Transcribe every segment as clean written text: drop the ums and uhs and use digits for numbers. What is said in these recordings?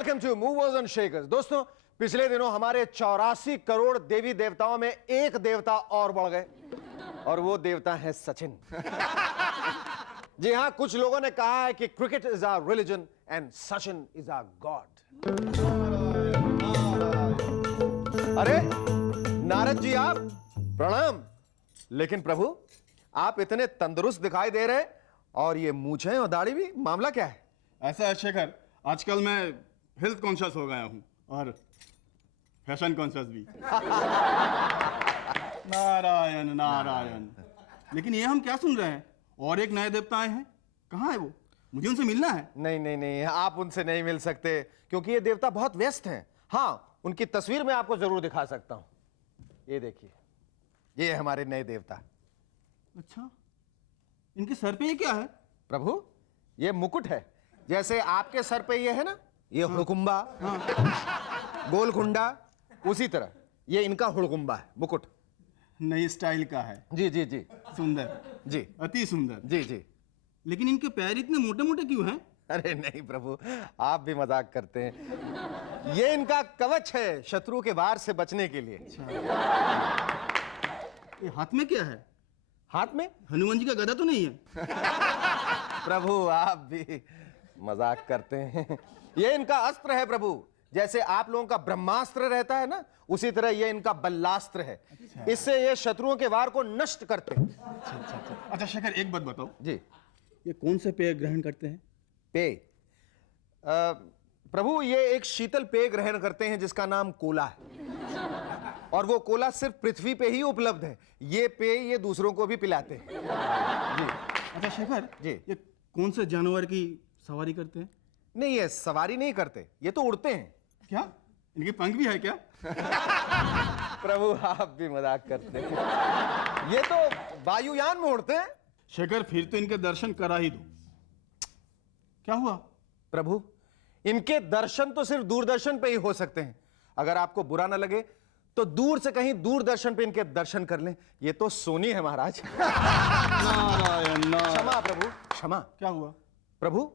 Welcome to movers and shakers. दोस्तों, पिछले दिनों हमारे 84 करोड़ देवी देवताओं में एक देवता और बढ़ गए और वो देवता है सचिन। जी हाँ, कुछ लोगों ने कहा है कि cricket is our religion and Sachin is our god. अरे नारद जी, आप प्रणाम। लेकिन प्रभु, आप इतने तंदुरुस्त दिखाई दे रहे और ये मूंछें और दाढ़ी भी, मामला क्या है? ऐसा है शेखर, आजकल मैं हेल्थ कॉन्शियस हो गया हूँ और फैशन कॉन्शियस भी। नारायण नारायण। लेकिन ये हम क्या सुन रहे हैं? और एक नए देवता आए हैं, कहाँ है वो? मुझे उनसे मिलना है। नहीं नहीं नहीं, आप उनसे नहीं मिल सकते क्योंकि ये देवता बहुत व्यस्त हैं। हाँ, उनकी तस्वीर मैं आपको जरूर दिखा सकता हूँ। ये देखिए, ये है हमारे नए देवता। अच्छा, इनके सर पे ये क्या है? प्रभु, ये मुकुट है। जैसे आपके सर पे ये है ना, ये हुड़कुंबा, गोलकुंडा, उसी तरह ये इनका हुड़कुंबा है, मुकुट। नई स्टाइल का है। जी जी जी सुंदर जी अति सुंदर। जी जी। लेकिन इनके पैर इतने मोटे मोटे क्यों हैं? अरे नहीं प्रभु, आप भी मजाक करते हैं। ये इनका कवच है शत्रु के वार से बचने के लिए। ये हाथ में क्या है? हाथ में हनुमान जी का गदा तो नहीं है? प्रभु, आप भी मजाक करते हैं। ये इनका अस्त्र है प्रभु। जैसे आप लोगों का ब्रह्मास्त्र रहता है ना, उसी तरह ये इनका बल्लास्त्र है। इससे ये शत्रुओं के वार को नष्ट करते हैं। अच्छा शेखर, एक बात बताओ जी। ये कौन से पेय ग्रहण करते हैं? पेय? प्रभु, ये एक शीतल पेय ग्रहण करते हैं जिसका नाम कोला है, और वो कोला सिर्फ पृथ्वी पे ही उपलब्ध है। ये पेय ये दूसरों को भी पिलाते हैं। जी। अच्छा शेखर जी। ये कौन से जानवर की सवारी करते हैं? नहीं, ये सवारी नहीं करते, ये तो उड़ते हैं। क्या इनके पंख भी है क्या? प्रभु, आप भी मजाक करते हैं। ये तो वायुयान में उड़ते हैं। शेखर, फिर तो इनके दर्शन करा ही दो। क्या हुआ? प्रभु, इनके दर्शन तो सिर्फ दूरदर्शन पे ही हो सकते हैं। अगर आपको बुरा ना लगे तो दूर से कहीं दूरदर्शन पे इनके दर्शन कर लें। ये तो सोनी है महाराज। नारायण नारायण। क्षमा प्रभु, क्षमा। क्या हुआ? प्रभु,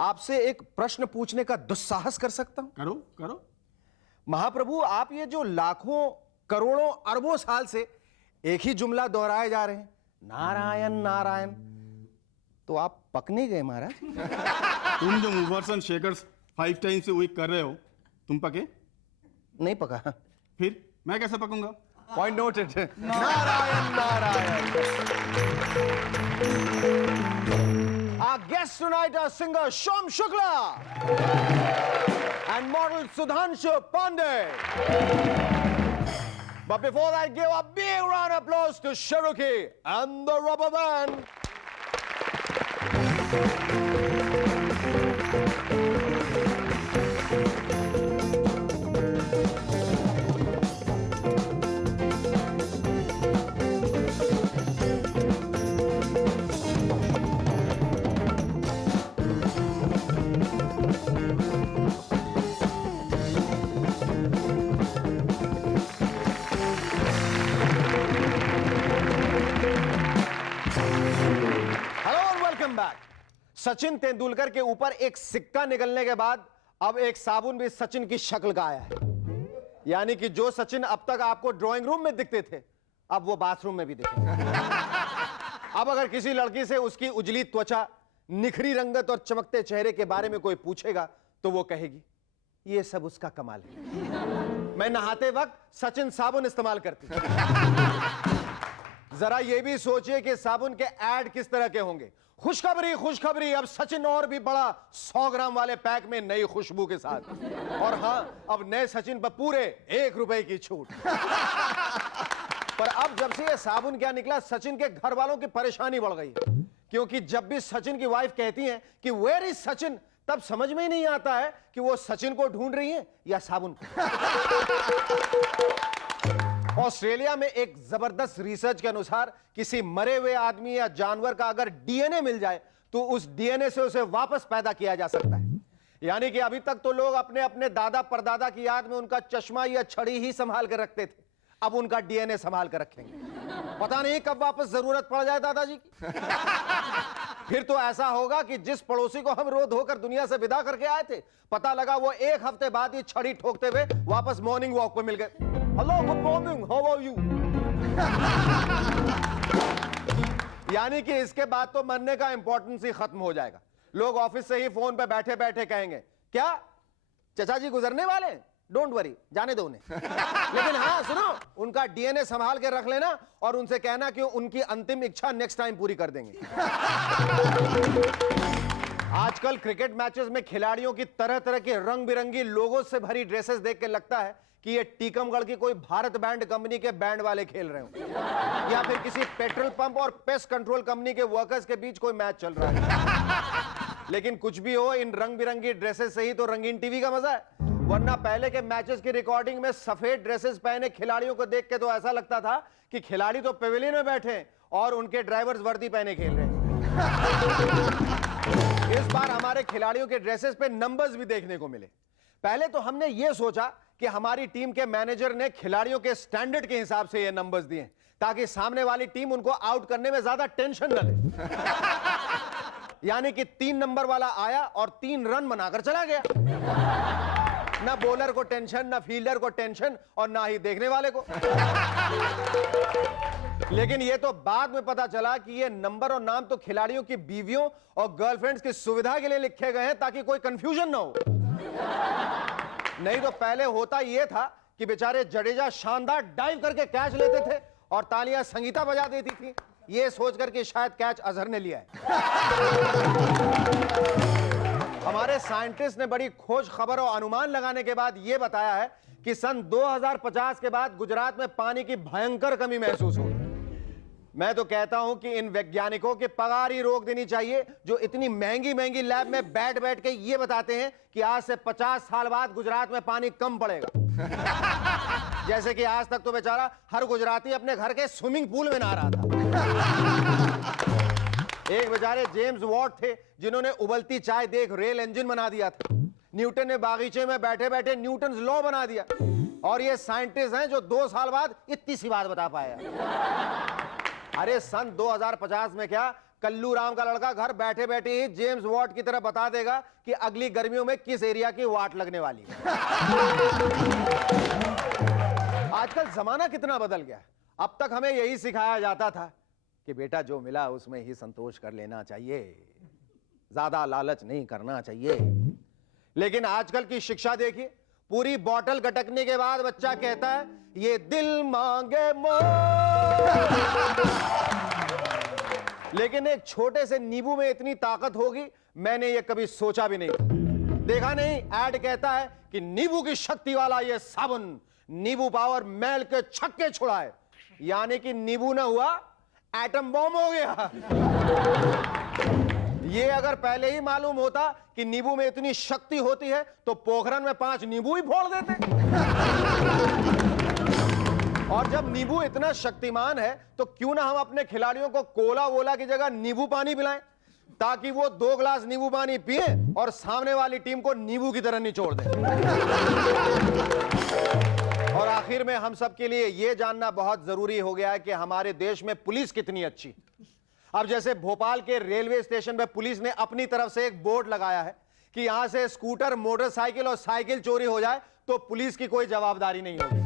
आपसे एक प्रश्न पूछने का दुस्साहस कर सकता हूं? करो करो। महाप्रभु, आप ये जो लाखों करोड़ों अरबों साल से एक ही जुमला दोहराए जा रहे हैं, नारायण नारायण, तो आप पक नहीं गए महाराज? तुम जो मूवर्स एंड शेकर्स 5 टाइम्स से वीक कर रहे हो, तुम पके? नहीं पका। फिर मैं कैसे पकूंगा? Point noted. Narayan Narayan. Our guests tonight are singer Shom Shukla and model Sudhanshu Pandey. But before that, give a big round of applause to Cherokee and the Rubber Band. Sachin Tendulkar के ऊपर एक सिक्का निकलने के बाद अब एक साबुन भी सचिन की शक्ल का आया है। यानी कि जो सचिन अब तक आपको ड्राइंग रूम में दिखते थे, अब वो बाथरूम में भी दिखेंगे। अब अगर किसी लड़की से उसकी उजली त्वचा, निखरी रंगत और चमकते चेहरे के बारे में कोई पूछेगा तो वो कहेगी ये सब उसका कमाल है। मैं नहाते वक्त सचिन साबुन इस्तेमाल करती। जरा ये भी सोचिए कि साबुन के ऐड किस तरह के होंगे। खुशखबरी खुशखबरी, अब सचिन और भी बड़ा 100 ग्राम वाले पैक में नई खुशबू के साथ। और हां, अब नए सचिन पर पूरे 1 रुपए की छूट। पर अब जब से ये साबुन क्या निकला, सचिन के घर वालों की परेशानी बढ़ गई। क्योंकि जब भी सचिन की वाइफ कहती है कि वेयर इज सचिन, तब समझ में ही नहीं आता है कि वो सचिन को ढूंढ रही है या साबुन को। ऑस्ट्रेलिया में एक जबरदस्त रिसर्च के अनुसार किसी मरे हुए आदमी या जानवर का अगर डीएनए मिल जाए तो उस डीएनए से उसे वापस पैदा किया जा सकता है। यानी कि अभी तक तो लोग अपने अपने दादा परदादा की याद में उनका चश्मा या छड़ी ही संभाल कर रखते थे, अब उनका डीएनए संभाल कर रखेंगे। पता नहीं कब वापस जरूरत पड़ जाए दादाजी की। फिर तो ऐसा होगा कि जिस पड़ोसी को हम रो धोकर दुनिया से विदा करके आए थे, पता लगा वो एक हफ्ते बाद ही छड़ी ठोकते हुए वापस मॉर्निंग वॉक पे मिल गए। Hello, good morning, how are you? यानी कि इसके बाद तो मरने का इंपॉर्टेंस ही खत्म हो जाएगा। लोग ऑफिस से ही फोन पे बैठे बैठे कहेंगे, क्या चचा जी गुजरने वाले? डोंट वरी, जाने दो उन्हें। लेकिन हाँ सुनो, उनका डीएनए संभाल के रख लेना और उनसे कहना कि उनकी अंतिम इच्छा नेक्स्ट टाइम पूरी कर देंगे। आजकल क्रिकेट मैचेस में खिलाड़ियों की तरह तरह के रंग बिरंगी लोगों से भरी ड्रेसेस देख के लगता है कि ये टीकमगढ़ की कोई भारत बैंड कंपनी के बैंड वाले खेल रहे हो या फिर किसी पेट्रोल पंप और पेस्ट कंट्रोल कंपनी के वर्कर्स के बीच कोई मैच चल रहा है। लेकिन कुछ भी हो, इन रंग बिरंगी ड्रेसेस से ही तो रंगीन टीवी का मजा है। वरना पहले के मैचेस की रिकॉर्डिंग में सफेद ड्रेसेस पहने खिलाड़ियों को देख के तो ऐसा लगता था कि खिलाड़ी तो पेविलियन में बैठे और उनके ड्राइवर्स वर्दी पहने खेल रहे हैं। इस बार हमारे खिलाड़ियों के ड्रेसेस पे नंबर्स भी देखने को मिले। पहले तो हमने ये सोचा कि हमारी टीम के मैनेजर ने खिलाड़ियों के स्टैंडर्ड के हिसाब से ये नंबर्स दिए ताकि सामने वाली टीम उनको आउट करने में ज्यादा टेंशन न ले। यानी कि 3 नंबर वाला आया और 3 रन बनाकर चला गया। ना बॉलर को टेंशन, ना फील्डर को टेंशन और ना ही देखने वाले को। लेकिन यह तो बाद में पता चला कि ये नंबर और नाम तो खिलाड़ियों की बीवियों और गर्लफ्रेंड्स की सुविधा के लिए लिखे गए हैं ताकि कोई कंफ्यूजन ना हो। नहीं तो पहले होता यह था कि बेचारे जडेजा शानदार डाइव करके कैच लेते थे और तालियां संगीता बजा देती थी, ये सोचकर कि शायद कैच अजहर ने लिया है। हमारे साइंटिस्ट ने बड़ी खोज खबर और अनुमान लगाने के बाद यह बताया है कि सन 2050 के बाद गुजरात में पानी की भयंकर कमी महसूस होगी। मैं तो कहता हूं कि इन वैज्ञानिकों के पगार ही रोक देनी चाहिए जो इतनी महंगी महंगी लैब में बैठ बैठ के ये बताते हैं कि आज से 50 साल बाद गुजरात में पानी कम पड़ेगा। जैसे कि आज तक तो बेचारा हर गुजराती अपने घर के स्विमिंग पूल में नहा रहा था। एक बेचारे जेम्स वॉट थे जिन्होंने उबलती चाय देख रेल इंजन बना दिया था। न्यूटन ने बागीचे में बैठे बैठे न्यूटन्स लॉ बना दिया। और ये साइंटिस्ट हैं जो 2 साल बाद इतनी सी बात बता पाया। अरे सन 2050 में क्या कल्लू राम का लड़का घर बैठे बैठे ही जेम्स वॉट की तरह बता देगा कि अगली गर्मियों में किस एरिया की वाट लगने वाली है। आजकल जमाना कितना बदल गया। अब तक हमें यही सिखाया जाता था कि बेटा जो मिला उसमें ही संतोष कर लेना चाहिए, ज्यादा लालच नहीं करना चाहिए। लेकिन आजकल की शिक्षा देखिए, पूरी बोतल गटकने के बाद बच्चा कहता है ये दिल मांगे लेकिन एक छोटे से नींबू में इतनी ताकत होगी मैंने ये कभी सोचा भी नहीं। देखा नहीं, ऐड कहता है कि नींबू की शक्ति वाला ये साबुन नींबू पावर मैल के छक्के छुड़ाए। यानी कि नींबू ना हुआ एटम बॉम्ब हो गया। ये अगर पहले ही मालूम होता कि नींबू में इतनी शक्ति होती है तो पोखरन में 5 नींबू ही फोड़ देते। और जब नींबू इतना शक्तिमान है तो क्यों ना हम अपने खिलाड़ियों को कोला वोला की जगह नींबू पानी पिलाएं ताकि वो 2 गिलास नींबू पानी पिए और सामने वाली टीम को नींबू की तरह निचोड़ दें। और आखिर में हम सब के लिए यह जानना बहुत जरूरी हो गया है कि हमारे देश में पुलिस कितनी अच्छी। अब जैसे भोपाल के रेलवे स्टेशन पे पुलिस ने अपनी तरफ से एक बोर्ड लगाया है कि यहां से स्कूटर, मोटरसाइकिल और साइकिल चोरी हो जाए तो पुलिस की कोई जवाबदारी नहीं होगी।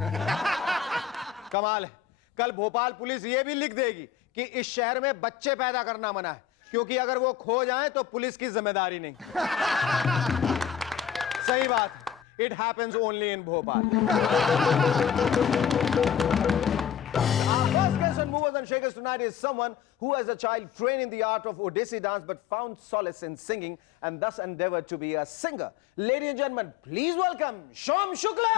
कमाल है। कल भोपाल पुलिस यह भी लिख देगी कि इस शहर में बच्चे पैदा करना मना है क्योंकि अगर वो खो जाएं तो पुलिस की जिम्मेदारी नहीं। सही बात। It happens only in Bhopal. Our first guest on Movers and Shakers tonight is someone who as a child trained in the art of Odissi dance but found solace in singing and thus endeavored to be a singer. Ladies and gentlemen, please welcome Shom Shukla.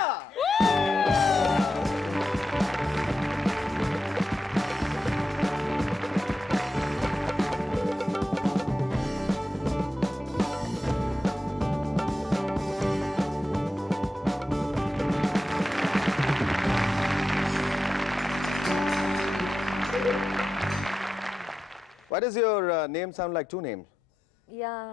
Why does your name sound like 2 names? Yeah.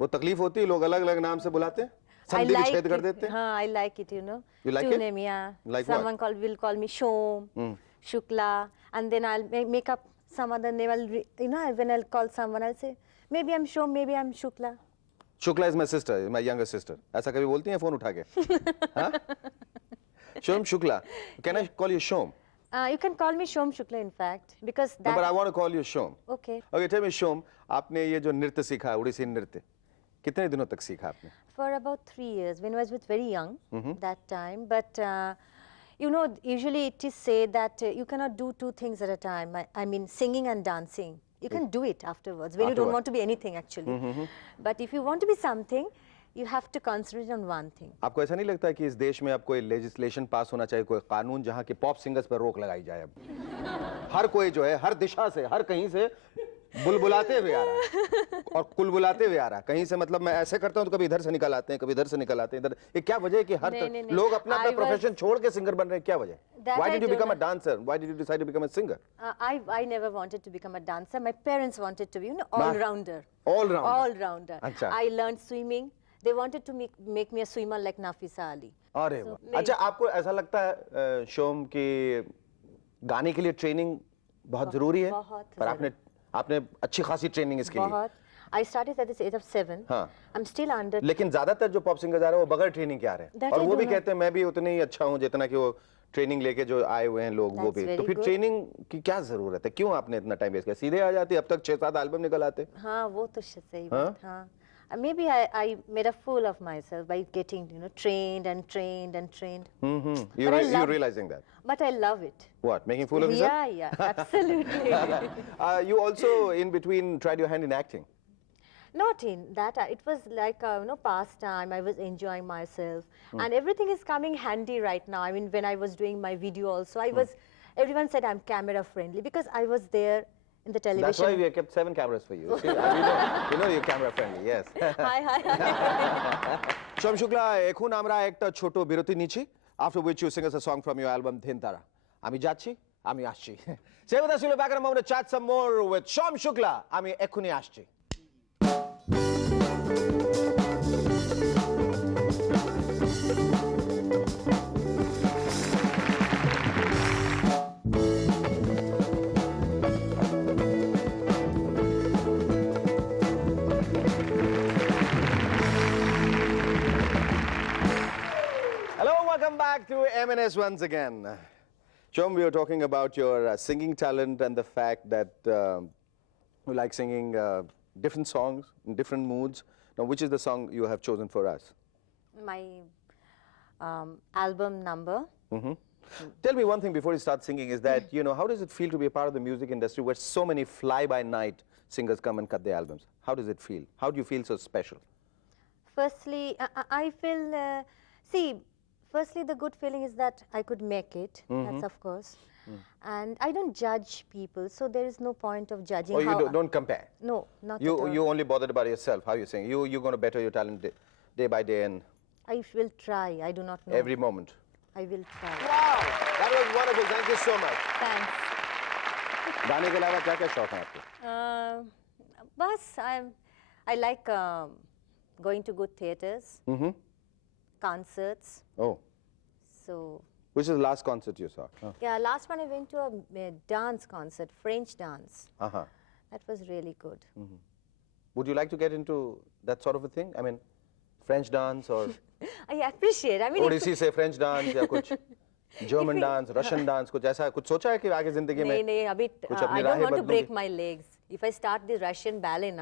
वो तकलीफ होती है लोग अलग अलग नाम से बुलाते हैं, I संधि like विच्छेद कर it. देते हैं। हाँ, I like it, you know. You like 2 it? name, yeah. Like what? Someone will call me Shom, Shukla, and then I'll make up some other name. When I'll call someone, I'll say Maybe I'm Shom, maybe I'm Shukla. Shukla is my sister, my younger sister. ऐसा कभी बोलती हैं phone उठा के? हाँ? Shom Shukla. Can I call you Shom? You can call me Shom Shukla, in fact, because No, that. but I want to call you Shom. Okay. Okay, tell me Shom, आपने ये जो नृत्य सीखा, उड़ीसी नृत्य, कितने दिनों तक सीखा आपने? For about 3 years, when I was very young that time. But you know, usually it is said that you cannot do two things at a time. I mean, singing and dancing. You can do it afterwards when you don't Afterward. want to be anything actually. But if you want to be something, you have to concentrate on one thing. आपको ऐसा नहीं लगता है कि इस देश में अब कोई लेजिस्लेशन पास होना चाहिए, कोई कानून जहाँ के पॉप सिंगर्स पर रोक लगाई जाए? अब हर कोई जो है, हर दिशा से, हर कहीं से बुलबुलाते हुए आ रहा है और कुलबुलाते हुए आ रहा है। कहीं से मतलब मैं ऐसे करता हूँ तो कभी इधर से निकल आते हैं, कभी इधर से निकल आते हैं। इधर ये क्या वजह है कि हर नहीं, नहीं, नहीं। लोग अपना अपना I was- प्रोफेशन छोड़ के सिंगर बन रहे हैं? क्या वजह? That Why I did you don't become a know. dancer? Why did you decide to become a singer? I never wanted to become a dancer. My parents wanted to be, you know, all-rounder. All-rounder. All-rounder. अच्छा। I learned swimming. They wanted to make me a swimmer like Nafisa Ali. अरे So, वाह। अच्छा, आपको ऐसा लगता है शोम की गाने के लिए ट्रेनिंग बहुत जरूरी है? बहुत पर आपने अच्छी खासी ट्रेनिंग इसके लिए। बहुत. I started at the age of 7. हाँ। I'm still under. लेकिन ज्यादातर जो पॉप सिंगर्स आ रहे हैं वो बगैर ट्रेनिंग के आ रहे हैं That और I वो भी don't know. कहते हैं मैं भी उतने ही अच्छा हूँ जितना कि वो ट्रेनिंग लेके जो आए हुए हैं लोग, वो That's भी। तो very फिर good. ट्रेनिंग की क्या जरूरत है? क्यों आपने इतना टाइम वेस्ट किया? सीधे आ जाती, अब तक 6-7 एल्बम निकल आते। हाँ, वो तो सही बात. हाँ. Maybe I made a fool of myself by getting, you know, trained and trained and trained. You But I you love- realizing that? But I love it. What, making fool of yourself? Yeah, absolutely. You also in between tried your hand in acting. Not in that. It was like you know, pastime. I was enjoying myself, and everything is coming handy right now. I mean, when I was doing my video also, I was. Everyone said I'm camera friendly because I was there in the television. That's why we have kept 7 cameras for you. See, we know you're camera friendly, yes. Hi. Shom Shukla, এখন আমরা একটা ছোট বিরতি নিচ্ছি, after which you sing us a song from your album Dhintara. আমি যাচ্ছি, আমি আসছি। Stay with us, we'll be back in a moment to chat some more with Shom Shukla. আমি এক্ষুনি আসছি। Hello, welcome back to M&S once again. Shom, we were talking about your singing talent and the fact that you like singing different songs in different moods. Now, which is the song you have chosen for us? My album number. Tell me one thing before you start singing is that, you know, how does it feel to be a part of the music industry where so many fly-by-night singers come and cut their albums? How does it feel? How do you feel so special? Firstly, I feel. See, firstly, the good feeling is that I could make it. That's of course. And I don't judge people, so there is no point of judging. Or you how don't compare? No, not at all. You only bothered about yourself, how you're saying. You're going to better your talent day by day and I will try. I do not know. every moment. I will try. Wow! That was wonderful. Thank you so much. Thanks. गाने के अलावा क्या-क्या शौक हैं आपके? Bus, I like going to good theaters, concerts. Oh, So, which is the last concert you saw? yeah, last one I went to a dance concert, French dance. Uh-huh. That was really good. Would you like to get into that sort of a thing? I mean, French dance or I appreciate. I mean, if- Odissi से French dance या कुछ German dance, Russian dance, कुछ ऐसा कुछ सोचा है कि आगे जिंदगी में नहीं, अभी कुछ I अपनी don't राहें want to break बदलूंगी? my legs. If I start the Russian ballet,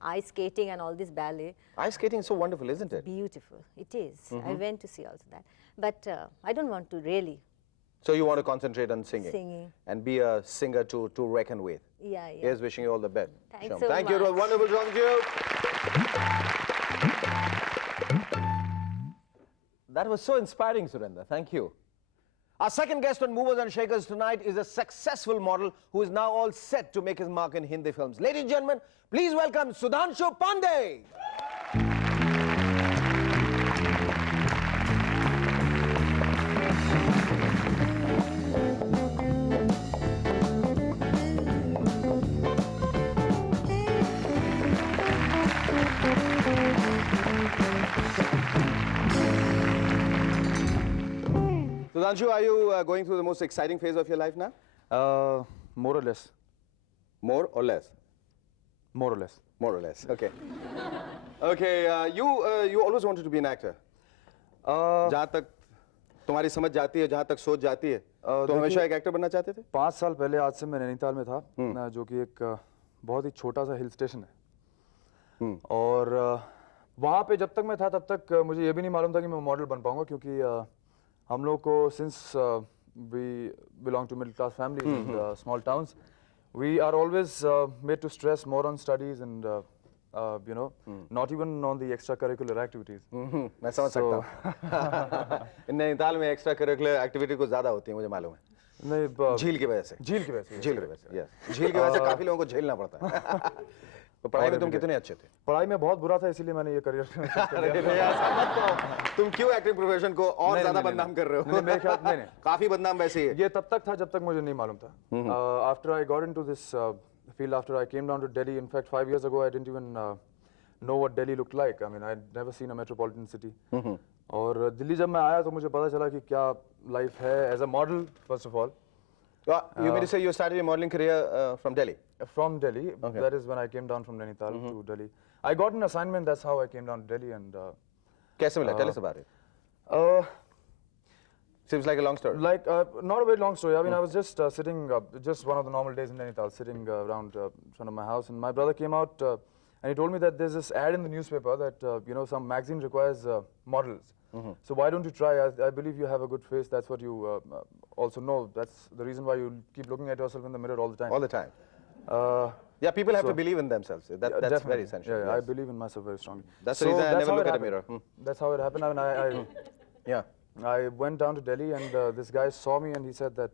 ice skating and all this ballet, Ice skating is so wonderful, isn't it? beautiful. It is. I went to see also that. But I don't want to really So you want to concentrate on singing singing. and be a singer to reckon with. Yeah, yeah. Here's wishing you all the best. Thanks Shom. so Thank you. It was much. wonderful talking to you. That was so inspiring, Surendra. Thank you. Our second guest on Movers and Shakers tonight is a successful model who is now all set to make his mark in Hindi films. Ladies and gentlemen, please welcome Sudhanshu Pandey. Sudhanshu, are you going through the most exciting phase of your life now? More or less. More or less? More or less. More or less. Okay. Okay. You always wanted to be an actor. जहाँ तक तुम्हारी समझ जाती है, जहाँ तक सोच जाती है, तो हमेशा एक एक्टर बनना चाहते थे? 5 साल पहले आज से मैं नैनीताल में था, जो कि एक बहुत ही छोटा सा हिल स्टेशन है। और वहाँ पे जब तक मैं था तब तक मुझे ये भी नहीं मालूम था कि मैं मॉडल बन पाऊंगा, क्योंकि हम लोग को since we belong to middle class family in small towns, we are always made to stress more on studies and you know, not even on the extracurricular activities. मैं समझ सकता हूँ। नैनीताल में एक्स्ट्रा करिकुलर एक्टिविटी कुछ ज्यादा होती है, मुझे मालूम है। नहीं, झील की वजह से। झील की वजह से, झील की वजह से, yes। झील की वजह से काफी लोगों को झेलना पड़ता है। तो पढ़ाई में तुम कितने अच्छे थे? पढ़ाई में बहुत बुरा था, इसीलिए मैंने ये करियर तुम क्यों एक्टिंग प्रोफेशन को और ज्यादा बदनाम कर रहे हो? मेरे ख्याल नहीं, काफी बदनाम वैसे ही है। ये तब तक था जब तक मुझे नहीं मालूम था। After I got into this field, after I came down to Delhi, in fact 5 years ago I didn't even know what Delhi looked like. I mean, I'd never seen a metropolitan city. और दिल्ली जब मैं आया तो मुझे पता चला कि क्या लाइफ है as a model, first of all. You mean to say you started your modeling career from Delhi? From Delhi. That is when I came down from Nainital to Delhi. I got an assignment, that's how I came down to Delhi. And कैसे मिला? Tell us about it. Seems like a long story. Like, not a very long story. I mean, I was just sitting, just one of the normal days in Nainital, sitting around in front of my house, and my brother came out and he told me that there's this ad in the newspaper that, you know, some magazine requires models. So why don't you try? I believe you have a good face. That's what you also know. That's the reason why you keep looking at yourself in the mirror all the time. All the time. Yeah, people have to believe in themselves. That's very essential. Yeah, yes. I believe in myself very strongly. That's the reason I never look at a mirror. That's how it happened. I mean, Yeah. I went down to Delhi and this guy saw me and he said that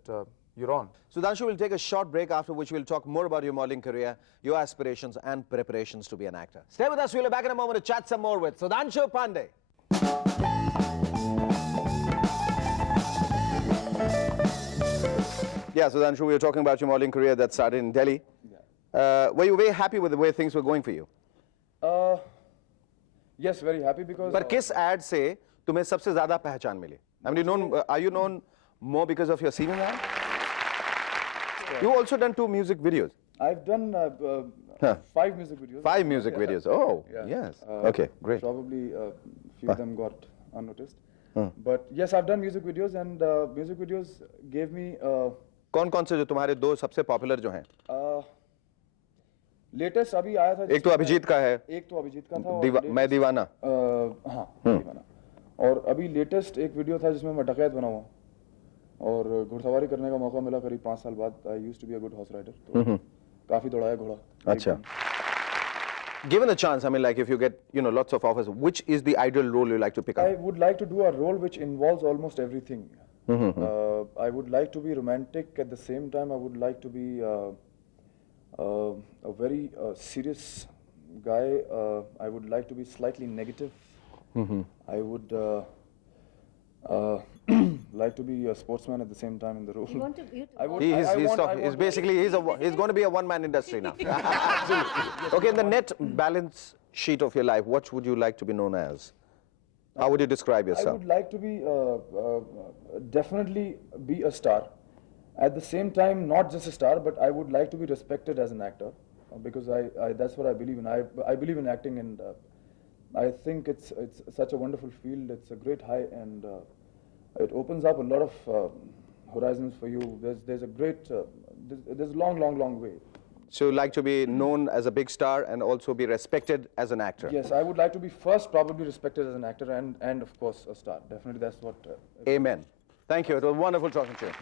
you're on. Sudhanshu will take a short break, after which we'll talk more about your modeling career, your aspirations and preparations to be an actor. Stay with us. We'll be back in a moment to chat some more with Sudhanshu Pandey. Yeah, Sudhanshu, we were talking about your modeling career that started in Delhi. Were you very happy with the way things were going for you? Yes, very happy because. पर किस ad से तुम्हें सबसे ज़्यादा पहचान मिली? I mean, are you known more because of your singing ad? You also done 2 music videos. I've done 5 music videos. 5 music videos. Oh, Yeah. yes. Okay, great. Probably a few of them got unnoticed. But yes, I've done music videos and music videos gave me. कौन-कौन से जो तुम्हारे 2 सबसे popular जो हैं? Latest अभी आया था। एक तो अभिजीत का है। एक तो अभिजीत का था। मैं दीवाना। हाँ, दीवाना। और अभी लेटेस्ट एक वीडियो था जिसमें मैं डकैत बना हुआ और घुड़सवारी करने का मौका मिला करीब 5 साल बाद। I used to be a good horse rider. तो काफी दौड़ाया घोड़ा। अच्छा। Given a chance, I mean, like if you get, you know, lots of offers, which is the ideal role you like to pick up? I would like to do a role which involves almost everything. I would like to be romantic. At the same time, I would like to be a very serious guy. I would like to be slightly negative. I would like to be a sportsman at the same time in the role. You want to, I would, He's going to be a one-man industry now. Absolutely. Okay, in the net balance sheet of your life, what would you like to be known as? How would you describe I yourself? would like to be definitely be a star. At the same time, not just a star, but I would like to be respected as an actor because that's what I believe in. I believe in acting, and I think it's such a wonderful field. It's a great high, and it opens up a lot of horizons for you. There's a great there's a long way. So you like to be known as a big star and also be respected as an actor? Yes, I would like to be first probably respected as an actor and of course a star. Definitely, that's what. Amen. Thank you. It was wonderful talking to you.